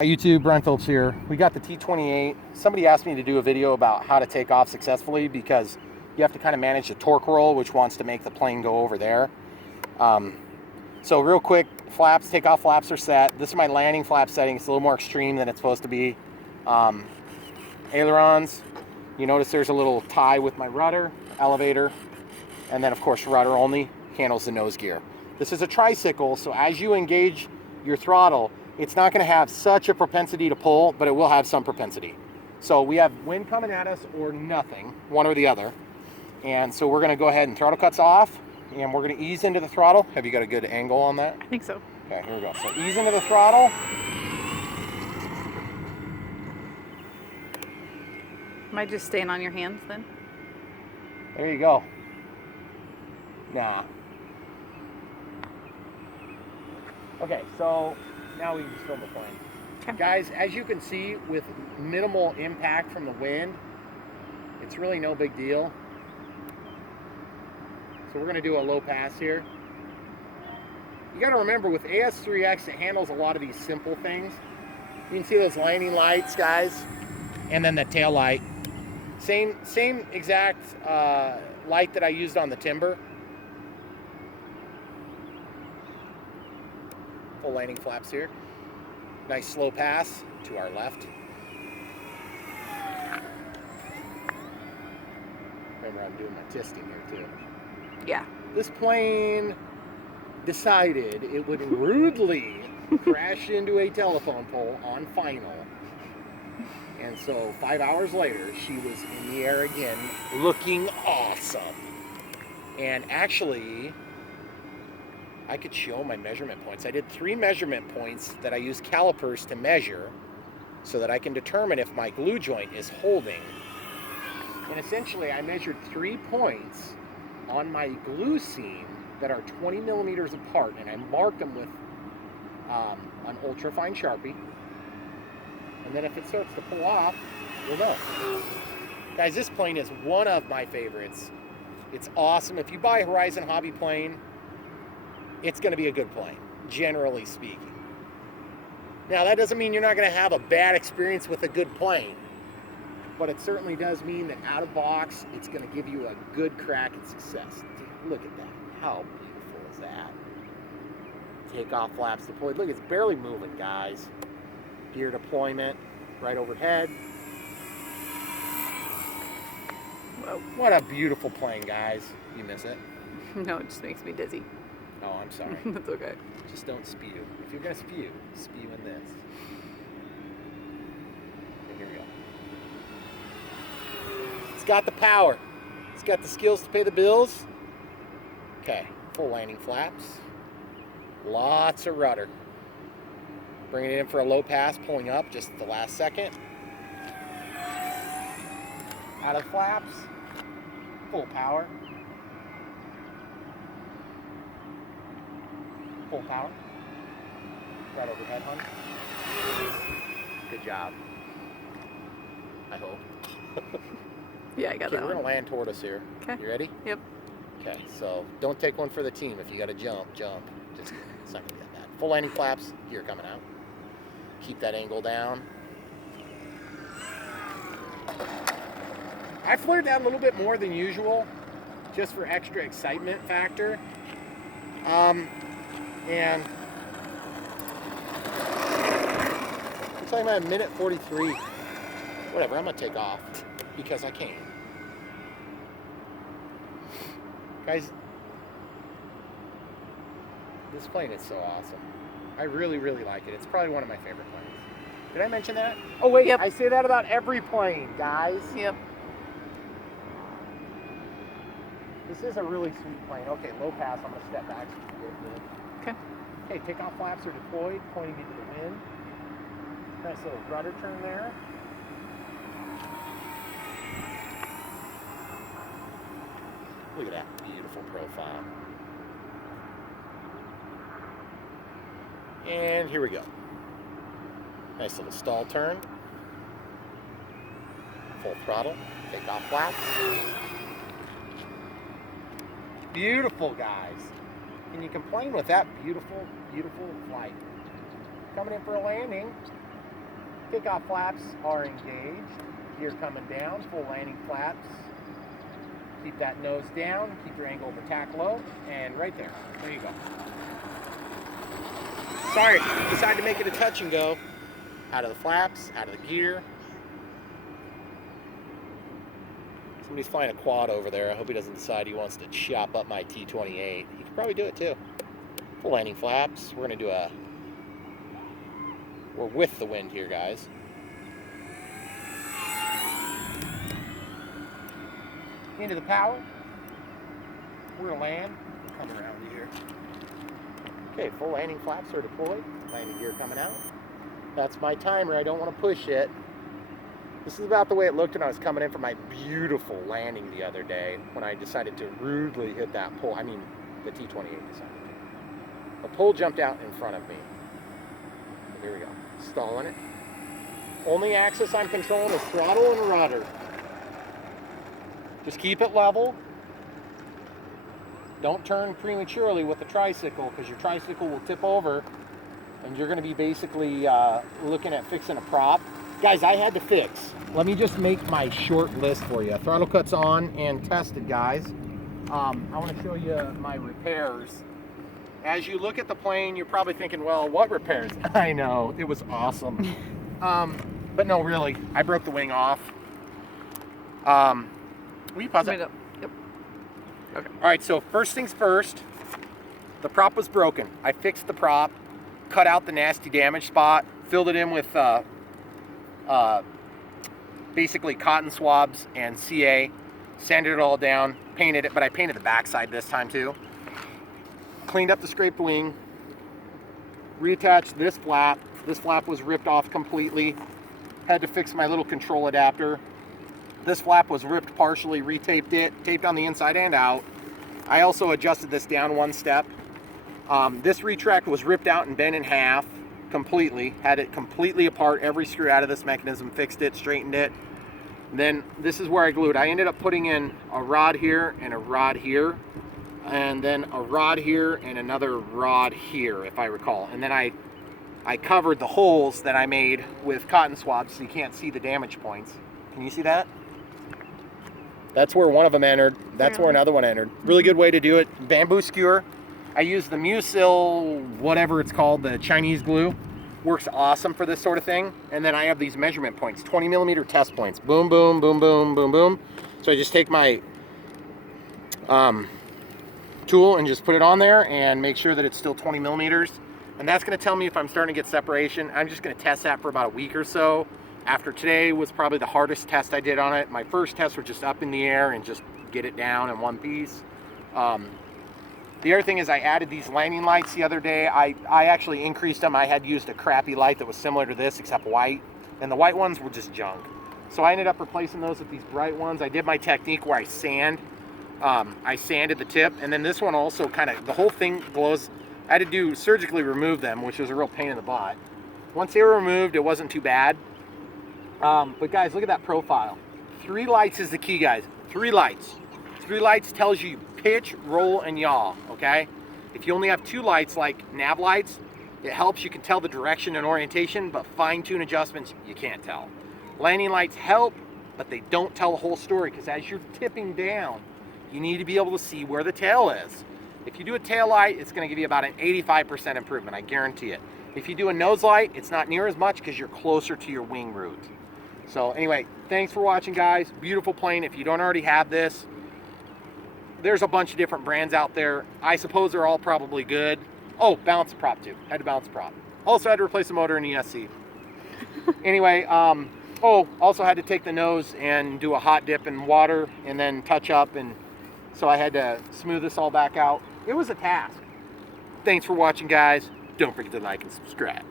Hi YouTube, Brian Phillips here. We got the T-28. Somebody asked me to do a video about how to take off successfully because you have to kind of manage the torque roll, which wants to make the plane go over there. So real quick, flaps, takeoff flaps are set. This is my landing flap setting. It's a little more extreme than it's supposed to be. Ailerons, you notice there's a little tie with my rudder, elevator, and then of course rudder only handles the nose gear. This is a tricycle, so as you engage your throttle, it's not going to have such a propensity to pull, but it will have some propensity. So we have wind coming at us or nothing, one or the other. And so we're going to go ahead and throttle cuts off, and we're going to ease into the throttle. Have you got a good angle on that? I think so. Okay, here we go. So ease into the throttle. Am I just staying on your hands then? There you go. Nah. Okay, so now we can just film the plane. Okay. Guys, as you can see, with minimal impact from the wind, it's really no big deal. So we're going to do a low pass here. You got to remember, with AS3X, it handles a lot of these simple things. You can see those landing lights, guys, and then the tail light. Same exact light that I used on the Timber. Full landing flaps here. Nice slow pass to our left. Remember, I'm doing my tisting here too. Yeah. This plane decided it would rudely crash into a telephone pole on final. And so 5 hours later, she was in the air again, looking awesome. And actually, I could show my measurement points. I did 3 measurement points that I use calipers to measure so that I can determine if my glue joint is holding. And essentially, I measured 3 points on my glue seam that are 20 millimeters apart, and I marked them with an ultra fine Sharpie. And then if it starts to pull off, we'll know. Guys, this plane is one of my favorites. It's awesome. If you buy a Horizon Hobby plane, it's going to be a good plane, generally speaking. Now, that doesn't mean you're not going to have a bad experience with a good plane, but it certainly does mean that out of box, it's going to give you a good crack at success. Dude, look at that. How beautiful is that? Takeoff flaps deployed. Look, it's barely moving, guys. Gear deployment right overhead. Whoa. What a beautiful plane, guys. You miss it? No, it just makes me dizzy. Oh, I'm sorry. That's okay. Just don't spew. If you're going to spew in this. Okay, here we go. It's got the power. It's got the skills to pay the bills. Okay, full landing flaps. Lots of rudder. Bringing it in for a low pass, pulling up just at the last second. Out of flaps. Full power. Full power. Right overhead, hon. Good job. I hope. Yeah, I got that We're one. going to land toward us here. Okay. You ready? Yep. Okay, so don't take one for the team. If you got to jump. Just, it's not going to be that bad. Full landing flaps. Gear coming out. Keep that angle down. I flared that a little bit more than usual, just for extra excitement factor. And it's like about 1:43. Whatever, I'm gonna take off because I can. Guys, this plane is so awesome. I really, really like it. It's probably one of my favorite planes. Did I mention that? Oh wait, Yep. I say that about every plane, guys. Yep. This is a really sweet plane. Okay, low pass, I'm gonna step back so you can get good. Okay. Okay, takeoff flaps are deployed, pointing into the wind. Nice little rudder turn there. Look at that beautiful profile. And here we go. Nice little stall turn. Full throttle, takeoff flaps. Beautiful, guys. Can you complain with that beautiful, beautiful flight? Coming in for a landing. Takeoff flaps are engaged. Gear coming down, full landing flaps. Keep that nose down, keep your angle of attack low, and right there. There you go. Sorry, decided to make it a touch and go. Out of the flaps, out of the gear. Somebody's flying a quad over there. I hope he doesn't decide he wants to chop up my T-28. He could probably do it too. Full landing flaps. We're going to do we're with the wind here, guys. Into the power. We're going to land. Come around here. Okay, full landing flaps are deployed. Landing gear coming out. That's my timer. I don't want to push it. This is about the way it looked when I was coming in for my beautiful landing the other day when I decided to rudely hit that pole. I mean, the T-28 decided to. The pole jumped out in front of me. So here we go. Stalling it. Only axis I'm controlling is throttle and rudder. Just keep it level. Don't turn prematurely with the tricycle because your tricycle will tip over and you're going to be basically looking at fixing a prop. Guys, I had to fix. Let me just make my short list for you. Throttle cuts on and tested, guys. I want to show you my repairs. As you look at the plane, you're probably thinking, well, what repairs? I know, it was awesome. But no, really, I broke the wing off. Will you pause it? Yep. Okay. All right, so first things first, the prop was broken. I fixed the prop, cut out the nasty damage spot, filled it in with basically cotton swabs and CA, sanded it all down, painted it, but I painted the backside this time too. Cleaned up the scraped wing, reattached this flap. This flap was ripped off completely. Had to fix my little control adapter. This flap was ripped partially, retaped it, taped on the inside and out. I also adjusted this down one step. This retract was ripped out and bent in half completely. Had it completely apart, every screw out of this mechanism, fixed it, straightened it. Then this is where I glued. I ended up putting in a rod here and a rod here, and then a rod here and another rod here, if I recall. And then I covered the holes that I made with cotton swabs so you can't see the damage points. Can you see that? That's where one of them entered. That's where another one entered. Really good way to do it. Bamboo skewer. I use the Musil, whatever it's called, the Chinese glue. Works awesome for this sort of thing. And then I have these measurement points, 20 millimeter test points. Boom, boom, boom, boom, boom, boom. So I just take my tool and just put it on there and make sure that it's still 20 millimeters. And that's going to tell me if I'm starting to get separation. I'm just going to test that for about a week or so. After today was probably the hardest test I did on it. My first test was just up in the air and just get it down in one piece. The other thing is I added these landing lights the other day. I actually increased them. I had used a crappy light that was similar to this except white. And the white ones were just junk. So I ended up replacing those with these bright ones. I did my technique where I sanded the tip. And then this one also kind of, the whole thing glows. I had to surgically remove them, which was a real pain in the butt. Once they were removed, it wasn't too bad. But guys, look at that profile. 3 lights is the key, guys. 3 lights. 3 lights tells you pitch, roll, and yaw, okay? If you only have 2 lights, like nav lights, it helps. You can tell the direction and orientation, but fine-tune adjustments, you can't tell. Landing lights help, but they don't tell the whole story, because as you're tipping down, you need to be able to see where the tail is. If you do a tail light, it's going to give you about an 85% improvement, I guarantee it. If you do a nose light, it's not near as much because you're closer to your wing root. So anyway, thanks for watching, guys. Beautiful plane. If you don't already have this, there's a bunch of different brands out there. I suppose they're all probably good. Oh, balance the prop too. Had to balance the prop. Also had to replace the motor in ESC. Anyway, also had to take the nose and do a hot dip in water and then touch up, and so I had to smooth this all back out. It was a task. Thanks for watching, guys. Don't forget to like and subscribe.